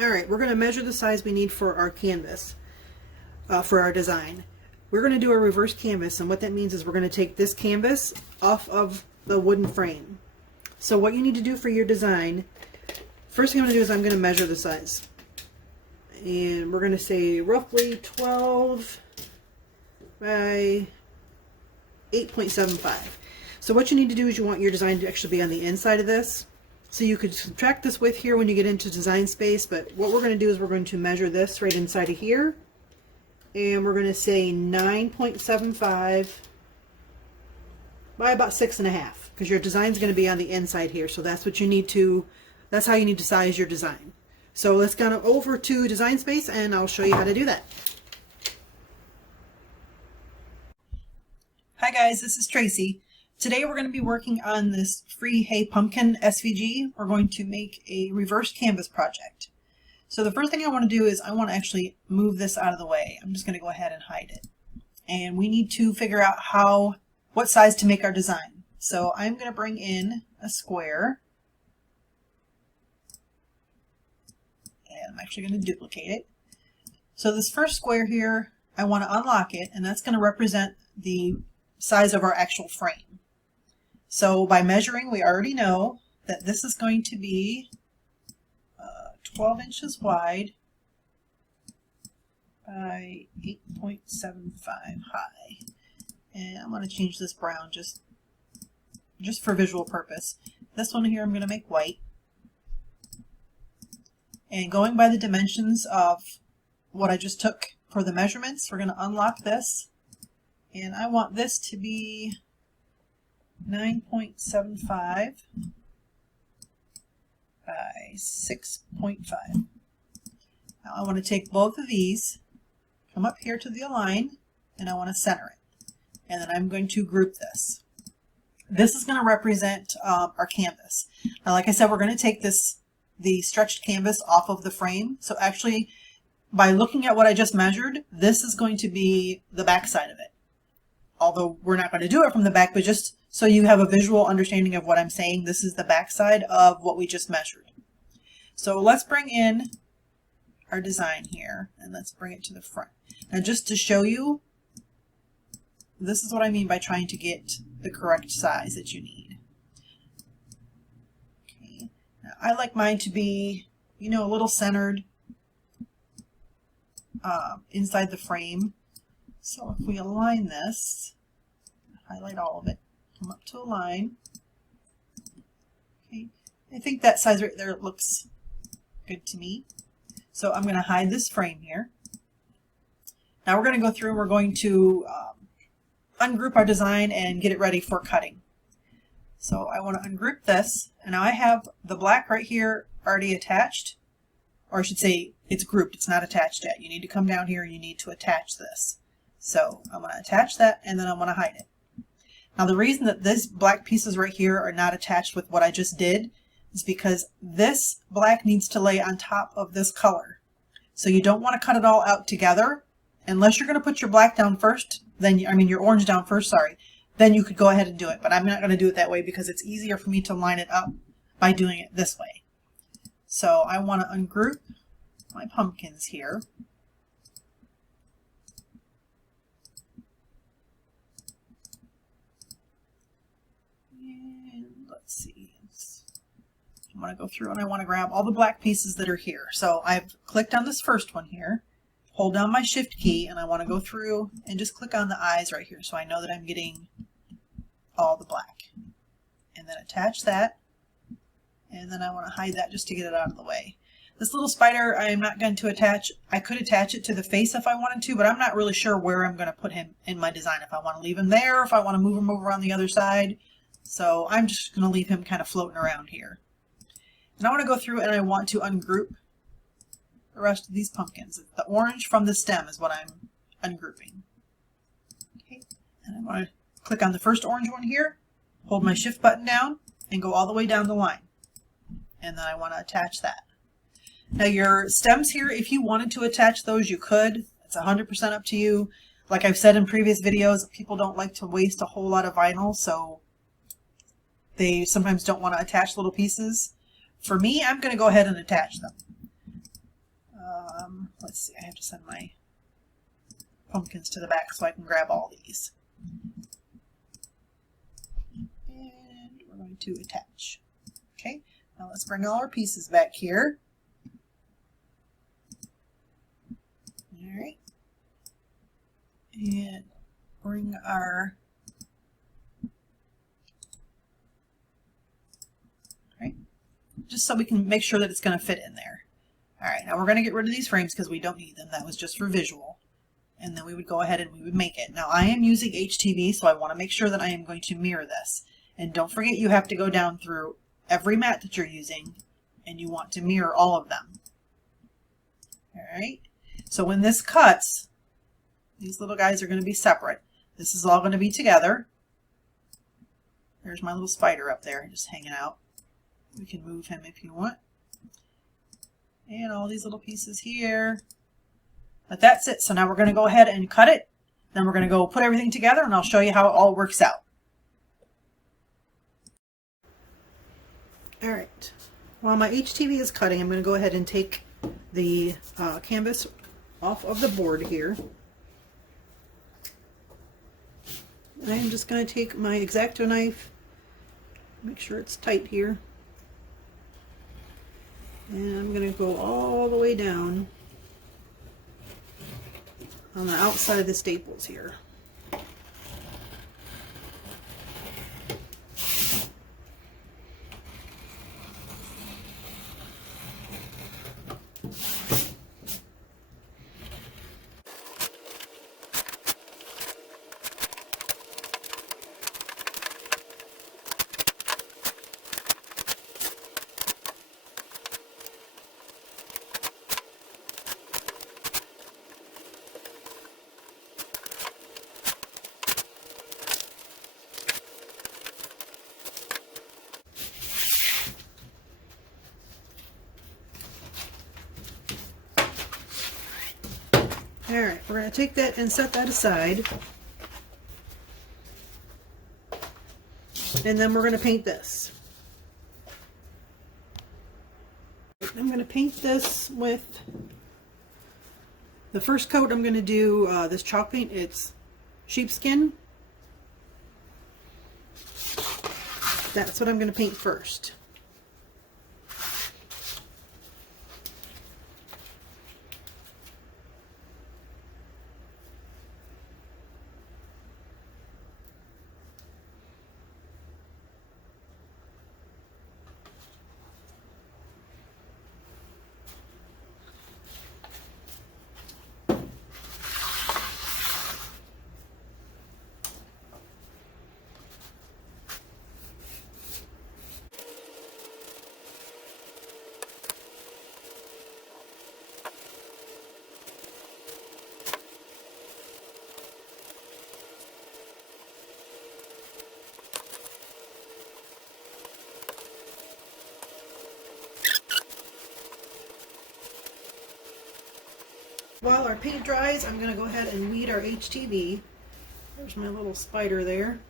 Alright, we're going to measure the size we need for our canvas, for our design. We're going to do a reverse canvas, and what that means is we're going to take this canvas off of the wooden frame. So what you need to do for your design, first thing I'm going to do is I'm going to measure the size. And we're going to say roughly 12 by 8.75. So what you need to do is you want your design to actually be on the inside of this. So you could subtract this width here when you get into Design Space, but what we're going to do is we're going to measure this right inside of here. And we're going to say 9.75 by about 6.5, because your design is going to be on the inside here. So that's what you need to, that's how you need to size your design. So let's go over to Design Space and I'll show you how to do that. Hi guys, this is Tracy. Today we're going to be working on this free Hey Pumpkin SVG. We're going to make a reverse canvas project. So the first thing I want to do is I want to actually move this out of the way. I'm just going to go ahead and hide it. And we need to figure out what size to make our design. So I'm going to bring in a square. And I'm actually going to duplicate it. So this first square here, I want to unlock it, and that's going to represent the size of our actual frame. So by measuring, we already know that this is going to be 12 inches wide by 8.75 high. And I'm going to change this brown just for visual purpose. This one here I'm going to make white. And going by the dimensions of what I just took for the measurements, we're going to unlock this. And I want this to be 9.75 by 6.5. Now I want to take both of these, come up here to the align, and I want to center it. And then I'm going to group this. This is going to represent our canvas. Now like I said, we're going to take the stretched canvas off of the frame. So actually, by looking at what I just measured, this is going to be the back side of it. Although we're not going to do it from the back, but just so you have a visual understanding of what I'm saying, this is the back side of what we just measured. So let's bring in our design here, and let's bring it to the front. Now just to show you, this is what I mean by trying to get the correct size that you need. Okay. Now I like mine to be, a little centered inside the frame. So if we align this, highlight all of it, come up to align. Okay, I think that size right there looks good to me. So I'm going to hide this frame here. Now we're going to go through and we're going to ungroup our design and get it ready for cutting. So I want to ungroup this, and now I have the black right here already attached, or I should say it's grouped, it's not attached yet. You need to come down here and you need to attach this. So I'm going to attach that, and then I'm going to hide it. Now the reason that these black pieces right here are not attached with what I just did is because this black needs to lay on top of this color. So you don't want to cut it all out together unless you're going to put your black down first, your orange down first, sorry. Then you could go ahead and do it, but I'm not going to do it that way because it's easier for me to line it up by doing it this way. So I want to ungroup my pumpkins here. Let's see, I want to go through and I want to grab all the black pieces that are here. So I've clicked on this first one here, hold down my shift key, and I want to go through and just click on the eyes right here so I know that I'm getting all the black. And then attach that, and then I want to hide that just to get it out of the way. This little spider I'm not going to attach. I could attach it to the face if I wanted to, but I'm not really sure where I'm going to put him in my design. If I want to leave him there, if I want to move him over on the other side. So I'm just going to leave him kind of floating around here. And I want to go through and I want to ungroup the rest of these pumpkins. The orange from the stem is what I'm ungrouping. Okay. And I want to click on the first orange one here, hold my shift button down, and go all the way down the line. And then I want to attach that. Now your stems here, if you wanted to attach those, you could. It's 100% up to you. Like I've said in previous videos, people don't like to waste a whole lot of vinyl, so they sometimes don't want to attach little pieces. For me, I'm going to go ahead and attach them. Let's see, I have to send my pumpkins to the back so I can grab all these. And we're going to attach. Okay, now let's bring all our pieces back here. All right. And bring our, right, just so we can make sure that it's going to fit in there. All right, now we're going to get rid of these frames because we don't need them. That was just for visual. And then we would go ahead and we would make it. Now I am using HTV, so I want to make sure that I am going to mirror this. And don't forget, you have to go down through every mat that you're using and you want to mirror all of them. All right, so when this cuts, these little guys are going to be separate. This is all going to be together. There's my little spider up there just hanging out. We can move him if you want. And all these little pieces here. But that's it. So now we're going to go ahead and cut it. Then we're going to go put everything together and I'll show you how it all works out. All right. While my HTV is cutting, I'm going to go ahead and take the canvas off of the board here. I am just going to take my X-Acto knife, make sure it's tight here, and I'm going to go all the way down on the outside of the staples here. Alright, we're going to take that and set that aside. And then we're going to paint this. I'm going to paint this with the first coat. I'm going to do this chalk paint. It's sheepskin. That's what I'm going to paint first. While our paint dries, I'm going to go ahead and weed our HTV. There's my little spider there.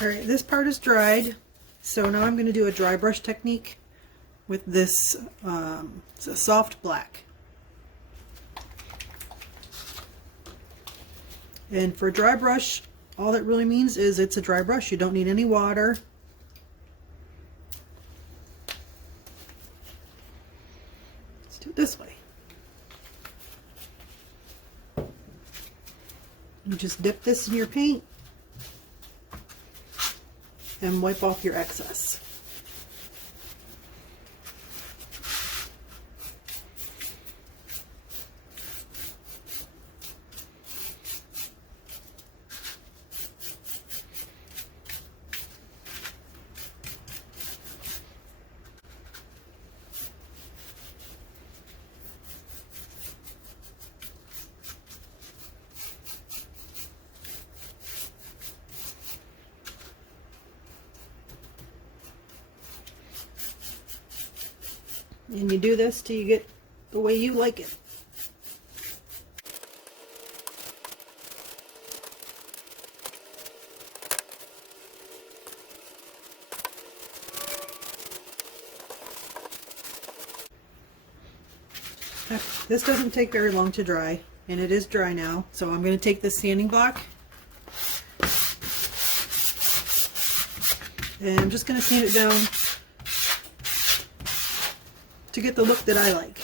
Alright, this part is dried, so now I'm going to do a dry brush technique with this, it's a soft black. And for dry brush, all that really means is it's a dry brush. You don't need any water. Let's do it this way. You just dip this in your paint. and wipe off your excess. And you do this till you get the way you like it. This doesn't take very long to dry, and it is dry now. So I'm going to take this sanding block and I'm just going to sand it down to get the look that I like.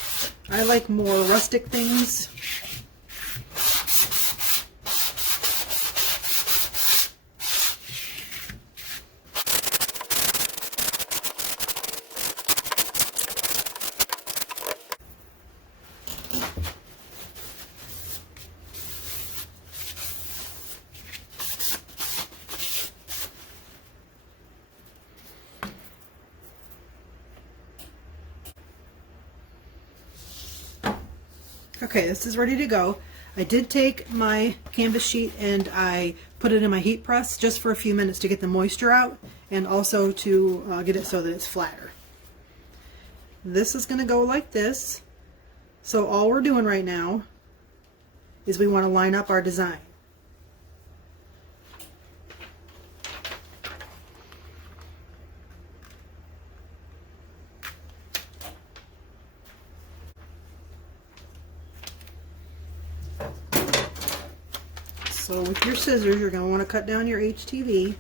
I like more rustic things. Okay, this is ready to go. I did take my canvas sheet and I put it in my heat press just for a few minutes to get the moisture out and also to get it so that it's flatter. This is going to go like this. So all we're doing right now is we want to line up our design. So with your scissors, you're going to want to cut down your HTV.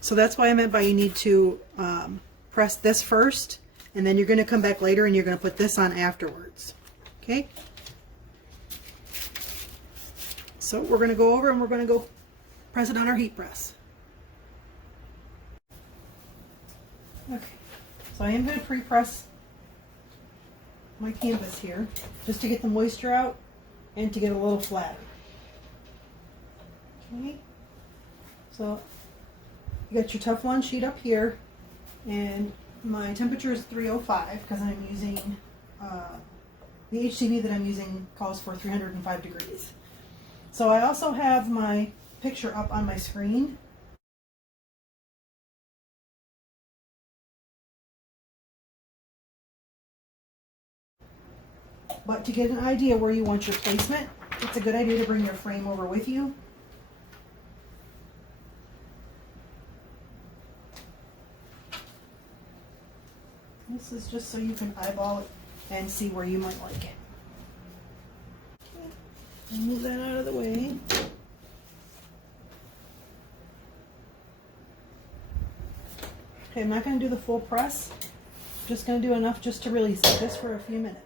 So that's why I meant by you need to press this first, and then you're going to come back later and you're going to put this on afterwards. Okay? So we're going to go over and we're going to go press it on our heat press. Okay, so I am going to pre-press my canvas here just to get the moisture out and to get a little flatter. Okay, so you got your Teflon sheet up here, and my temperature is 305 because I'm using, the HTV that I'm using calls for 305 degrees. So I also have my picture up on my screen. But to get an idea where you want your placement, it's a good idea to bring your frame over with you. This is just so you can eyeball it and see where you might like it. Okay. Move that out of the way. Okay, I'm not going to do the full press. I'm just going to do enough just to really set this for a few minutes.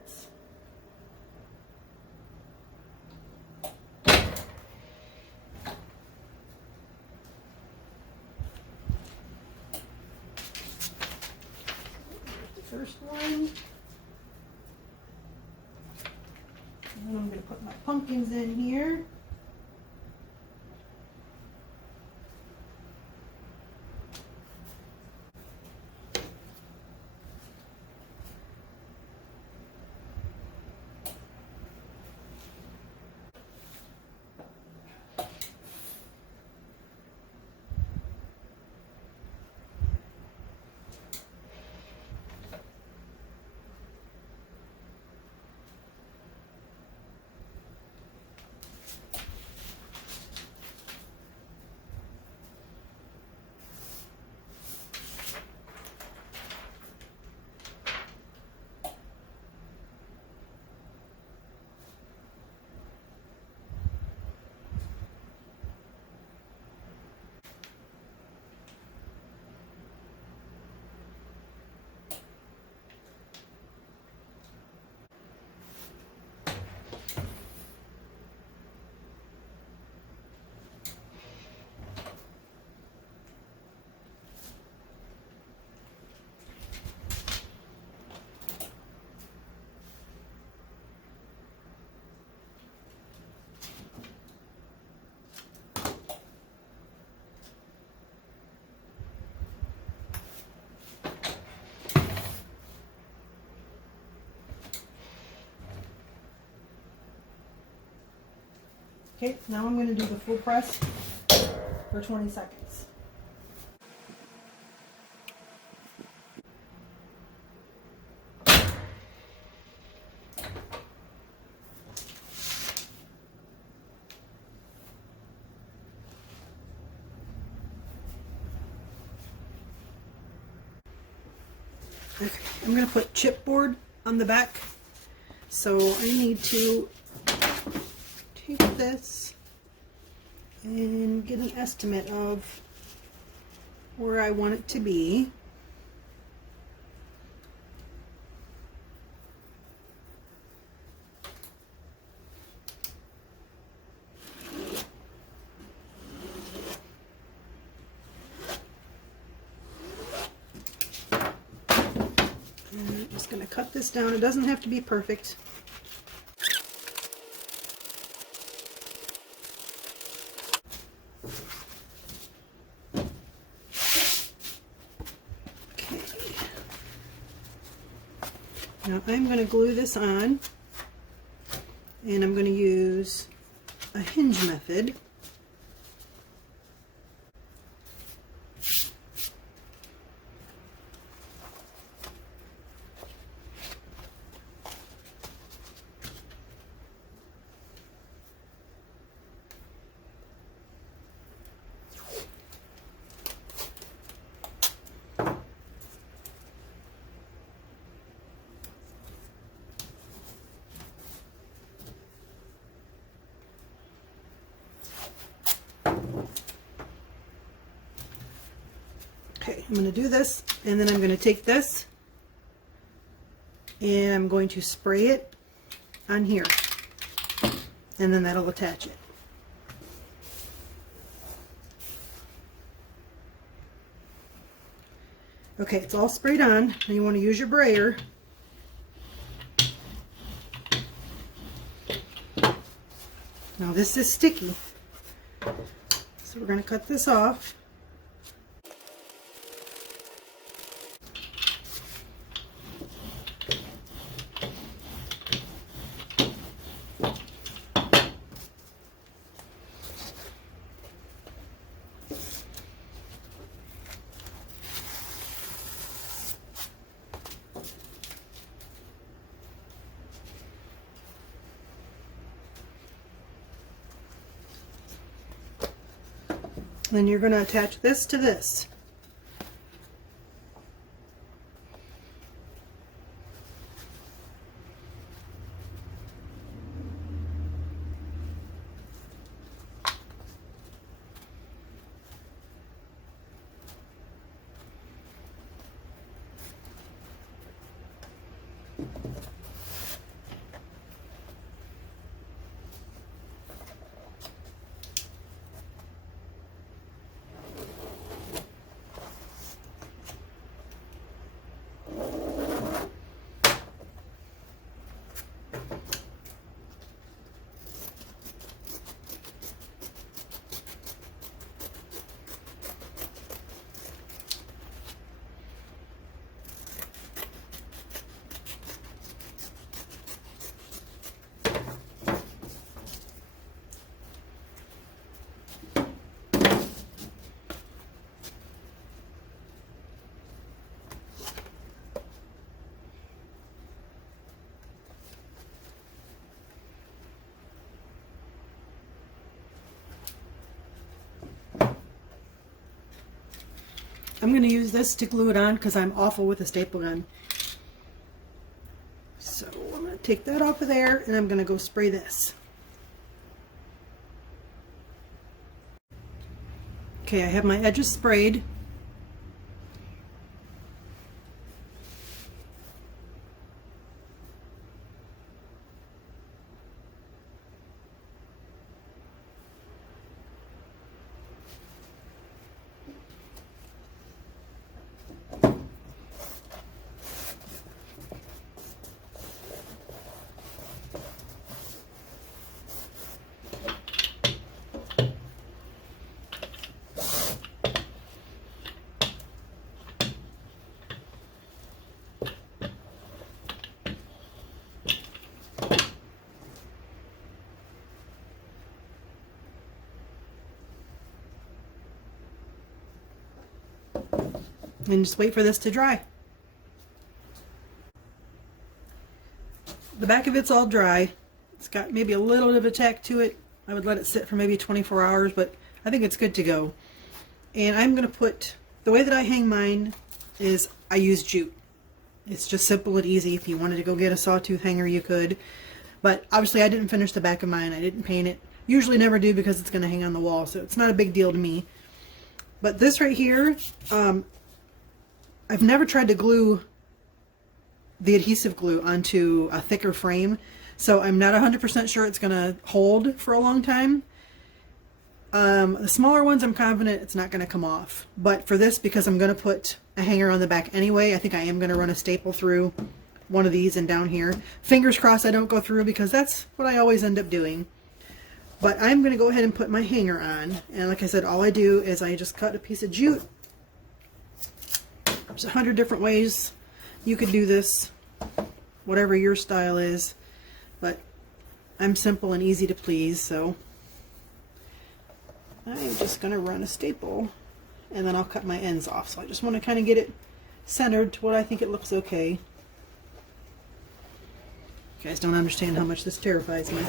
First one, and then I'm going to put my pumpkins in here. Okay, now I'm going to do the full press for 20 seconds. Okay, I'm going to put chipboard on the back, so I need to take this and get an estimate of where I want it to be. And I'm just going to cut this down. It doesn't have to be perfect. Now I'm going to glue this on, and I'm going to use a hinge method. Okay, I'm going to do this, and then I'm going to take this and I'm going to spray it on here, and then that'll attach it. Okay, it's all sprayed on, and you want to use your brayer. Now this is sticky, so we're going to cut this off. Then you're going to attach this to this. I'm going to use this to glue it on because I'm awful with a staple gun. So I'm going to take that off of there, and I'm going to go spray this. Okay, I have my edges sprayed. and just wait for this to dry. The back of it's all dry. It's got maybe a little bit of a tack to it. I would let it sit for maybe 24 hours, but I think it's good to go. And I'm going to put, the way that I hang mine is I use jute. It's just simple and easy. If you wanted to go get a sawtooth hanger, you could. But obviously I didn't finish the back of mine. I didn't paint it. Usually never do because it's going to hang on the wall, so it's not a big deal to me. But this right here, I've never tried to glue the adhesive glue onto a thicker frame, so I'm not 100% sure it's going to hold for a long time. The smaller ones, I'm confident it's not going to come off. But for this, because I'm going to put a hanger on the back anyway, I think I am going to run a staple through one of these and down here. Fingers crossed I don't go through, because that's what I always end up doing. But I'm going to go ahead and put my hanger on. And like I said, all I do is I just cut a piece of jute. There's 100 different ways you could do this, whatever your style is. But I'm simple and easy to please, so I'm just going to run a staple, and then I'll cut my ends off. So I just want to kind of get it centered to what I think it looks okay. You guys don't understand how much this terrifies me.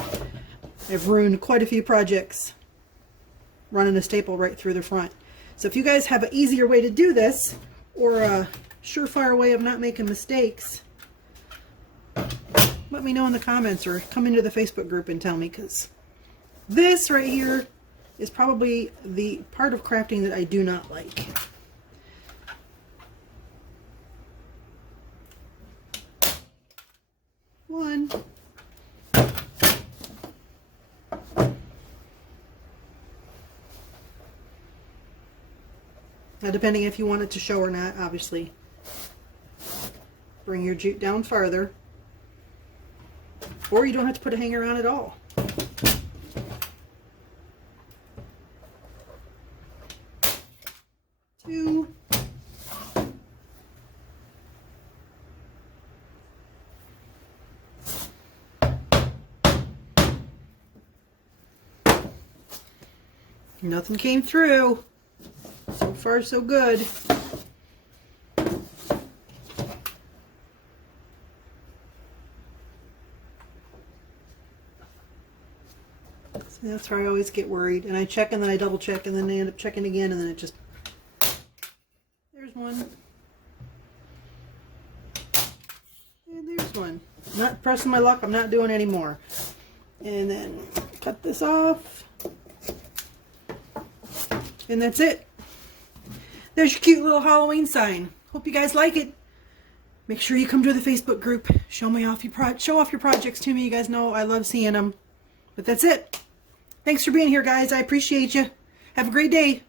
I've ruined quite a few projects running a staple right through the front. So if you guys have an easier way to do this, or a surefire way of not making mistakes, let me know in the comments, or come into the Facebook group and tell me, because this right here is probably the part of crafting that I do not like. One. Now, depending if you want it to show or not, obviously, bring your jute down farther, or you don't have to put a hanger on at all. Two. Nothing came through. So far, so good. So that's where I always get worried. And I check, and then I double check, and then I end up checking again, and then it just... There's one. And there's one. I'm not pressing my luck. I'm not doing any more. And then cut this off. And that's it. There's your cute little Halloween sign. Hope you guys like it. Make sure you come to the Facebook group. Show off your projects to me. You guys know I love seeing them. But that's it. Thanks for being here, guys. I appreciate you. Have a great day.